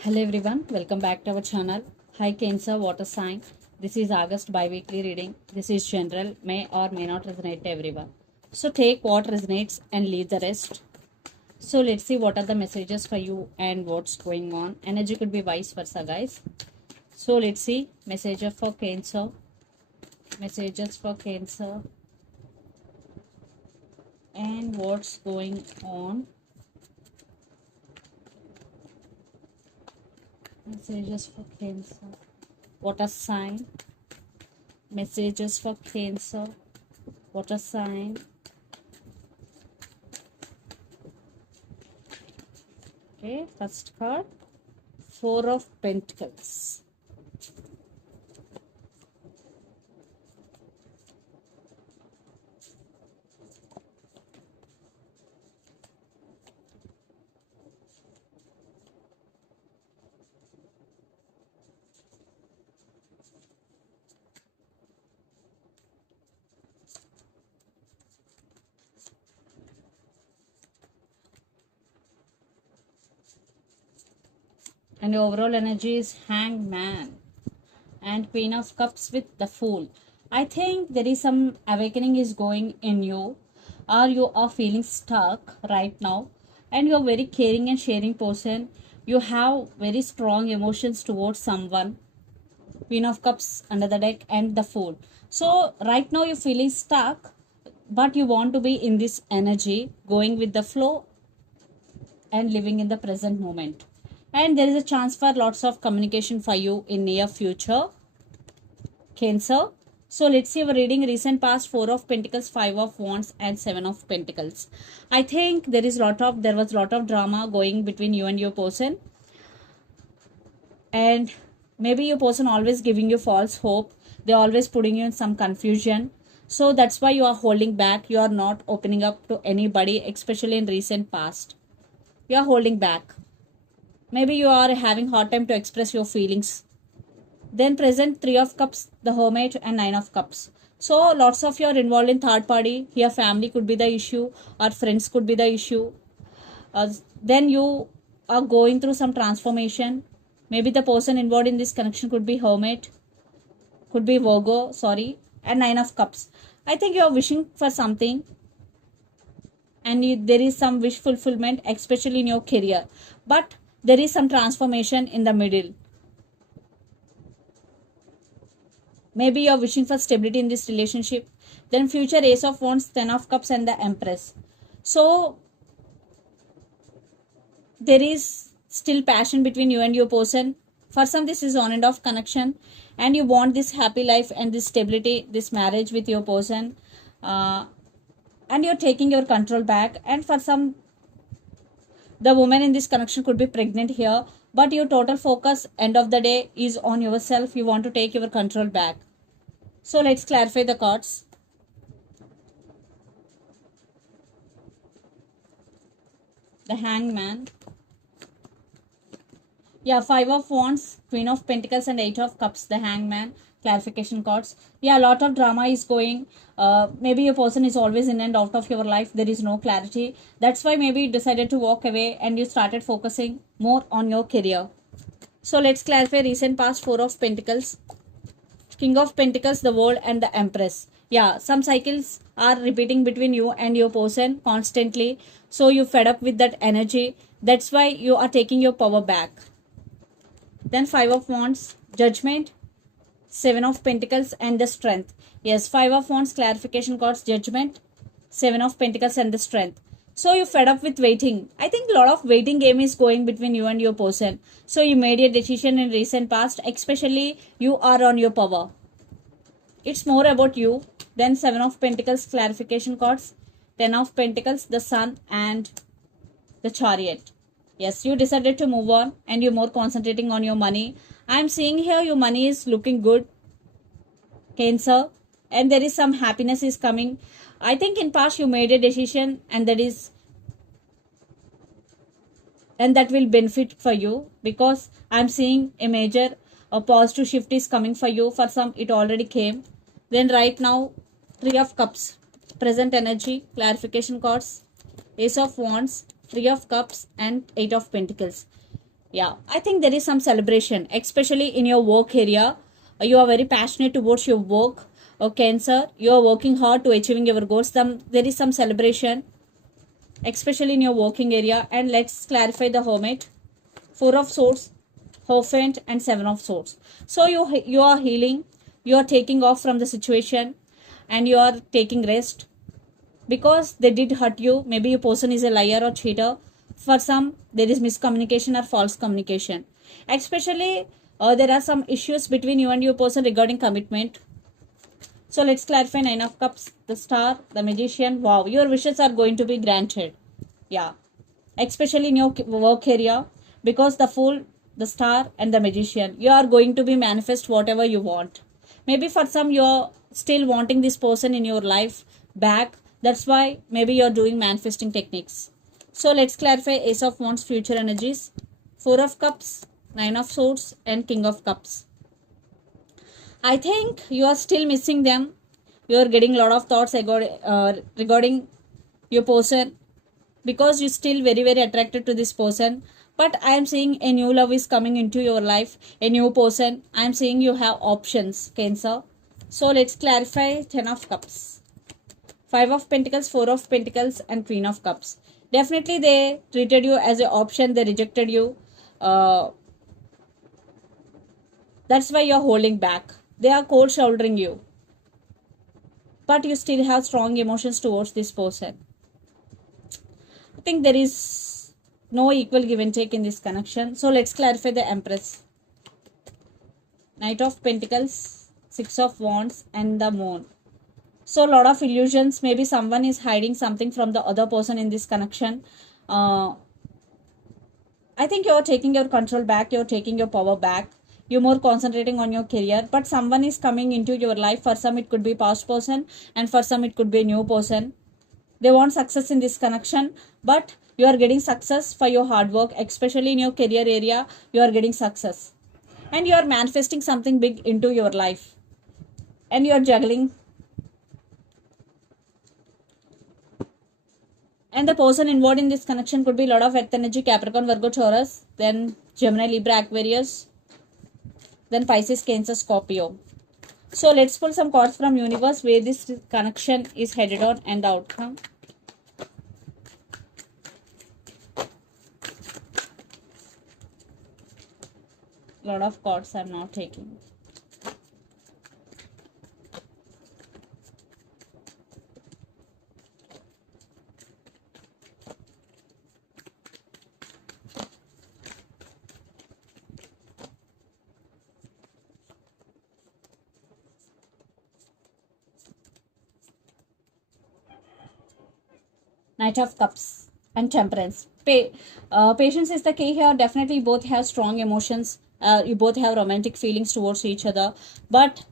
Hello everyone, welcome back to our channel. Hi Cancer Water Sign. This is August bi-weekly reading. This is general, may or may not resonate to everyone. So take what resonates and leave the rest. So let's see what are the messages for you and what's going on. Energy could be vice versa, guys. So let's see messages for Cancer. Messages for Cancer and what's going on. Messages for Cancer. Water sign. Messages for Cancer. Water sign. Okay, first card, Four of Pentacles. And the overall energy is Hanged Man and Queen of Cups with the Fool. I think there is some awakening is going in you, or you are feeling stuck right now, and you are very caring and sharing person. You have very strong emotions towards someone. Queen of Cups under the deck and the Fool. So right now you're feeling stuck, but you want to be in this energy, going with the flow and living in the present moment. And there is a chance for lots of communication for you in near future, Cancer. So let's see our reading recent past. Four of Pentacles, Five of Wands and Seven of Pentacles. I think there was lot of drama going between you and your person, and maybe your person always giving you false hope. They're always putting you in some confusion, so that's why you are holding back. You are not opening up to anybody, especially in recent past. You are holding back. Maybe you are having hard time to express your feelings. Then present Three of Cups, the Hermit and Nine of Cups. So lots of you are involved in third party. Here family could be the issue or friends could be the issue. Then you are going through some transformation. Maybe the person involved in this connection could be Hermit, could be Virgo, sorry, and Nine of Cups. I think you are wishing for something, and there is some wish fulfillment, especially in your career. But there is some transformation in the middle. Maybe you're wishing for stability in this relationship. Then future Ace of Wands, Ten of Cups and the Empress. So there is still passion between you and your person. For some this is on and off connection, and you want this happy life and this stability, this marriage with your person, and you're taking your control back. And for some, the woman in this connection could be pregnant here, but your total focus end of the day is on yourself. You want to take your control back. So let's clarify the cards. The Hanged Man. Yeah, Five of Wands, Queen of Pentacles and Eight of Cups, the Hanged Man. Clarification cards. Yeah, a lot of drama is going. Maybe your person is always in and out of your life. There is no clarity. That's why maybe you decided to walk away and you started focusing more on your career. So let's clarify recent past. Four of Pentacles, King of Pentacles, the World and the Empress. Yeah, some cycles are repeating between you and your person constantly. So you fed up with that energy. That's why you are taking your power back. Then Five of Wands, Judgment, Seven of Pentacles and the Strength. Yes, Five of Wands, clarification cards, Judgment, Seven of Pentacles and the Strength. So you fed up with waiting. I think a lot of waiting game is going between you and your person. So you made a decision in recent past, especially you are on your power. It's more about you. Then Seven of Pentacles, clarification cards, Ten of Pentacles, the Sun and the Chariot. Yes, you decided to move on and you're more concentrating on your money. I'm seeing here your money is looking good, Cancer, and there is some happiness is coming. I think in past you made a decision, and that will benefit for you, because I'm seeing a positive shift is coming for you. For some it already came. Then right now, Three of Cups, present energy, clarification cards, Ace of Wands, Three of Cups and Eight of Pentacles. Yeah, I think there is some celebration, especially in your work area. You are very passionate towards your work. Cancer, you are working hard to achieving your goals. There is some celebration, especially in your working area. And let's clarify the hermit. Four of swords, Hierophant, and seven of swords. So you are healing. You are taking off from the situation, and you are taking rest because they did hurt you. Maybe your person is a liar or cheater. For some, there is miscommunication or false communication. Especially, there are some issues between you and your person regarding commitment. So let's clarify. Nine of Cups, the Star, the Magician. Wow, your wishes are going to be granted. Yeah, especially in your work area, because the Fool, the Star, and the Magician, you are going to be manifest whatever you want. Maybe for some, you're still wanting this person in your life back. That's why maybe you're doing manifesting techniques. So let's clarify Ace of Wands future energies, Four of Cups, Nine of Swords, and King of Cups. I think you are still missing them. You are getting a lot of thoughts regarding your person, because you're still very attracted to this person. But I am seeing a new love is coming into your life, a new person. I am seeing you have options, Cancer. So let's clarify. Ten of Cups, Five of Pentacles, Four of Pentacles, and Queen of Cups. Definitely they treated you as an option. They rejected you. uh, that's why you're holding back. They are cold shouldering you, but you still have strong emotions towards this person. I think there is no equal give and take in this connection. So let's clarify the Empress, Knight of Pentacles, Six of Wands, and the Moon. So a lot of illusions. Maybe someone is hiding something from the other person in this connection. I think you're taking your control back. You're taking your power back. You're more concentrating on your career. But someone is coming into your life. For some, it could be past person, and for some, it could be a new person. They want success in this connection, but you are getting success for your hard work, especially in your career area. You are getting success, and you are manifesting something big into your life, and you are juggling. And the person involved in this connection could be a lot of earth energy, Capricorn, Virgo, Taurus, then Gemini, Libra, Aquarius, then Pisces, Cancer, Scorpio. So let's pull some cards from universe where this connection is headed on and the outcome. Lot of cards I'm not taking. Knight of Cups and Temperance. Patience is the key here. Definitely, both have strong emotions. You both have romantic feelings towards each other. But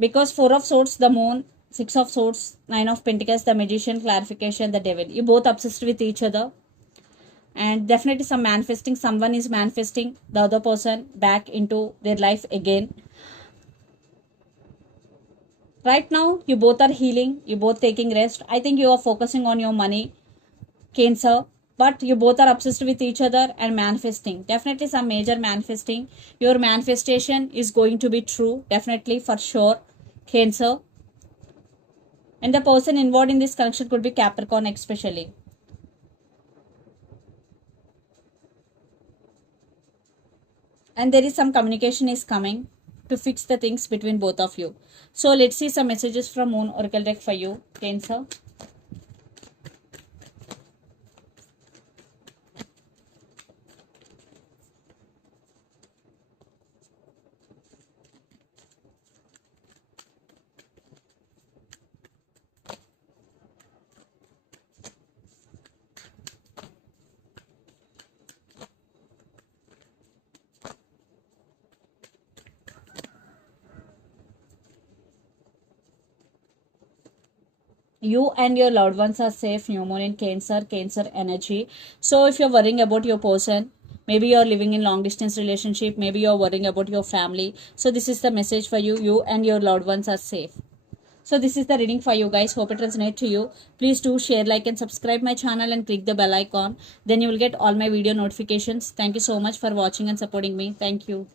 because Four of Swords, the Moon, Six of Swords, Nine of Pentacles, the Magician, Clarification, the Devil. You both obsessed with each other. And definitely some manifesting. Someone is manifesting the other person back into their life again. Right now, you both are healing. You both taking rest. I think you are focusing on your money, Cancer. But you both are obsessed with each other and manifesting. Definitely some major manifesting. Your manifestation is going to be true. Definitely, for sure, Cancer. And the person involved in this connection could be Capricorn especially. And there is some communication is coming to fix the things between both of you. So let's see some messages from Moon Oracle deck for you, Cancer. You and your loved ones are safe. New Moon in Cancer energy. So if you're worrying about your person, maybe you're living in long distance relationship, maybe you're worrying about your family, so this is the message for you. You and your loved ones are safe. So this is the reading for you guys. Hope it resonates to you. Please do share, like and subscribe my channel and click the bell icon. Then you will get all my video notifications. Thank you so much for watching and supporting me. Thank you.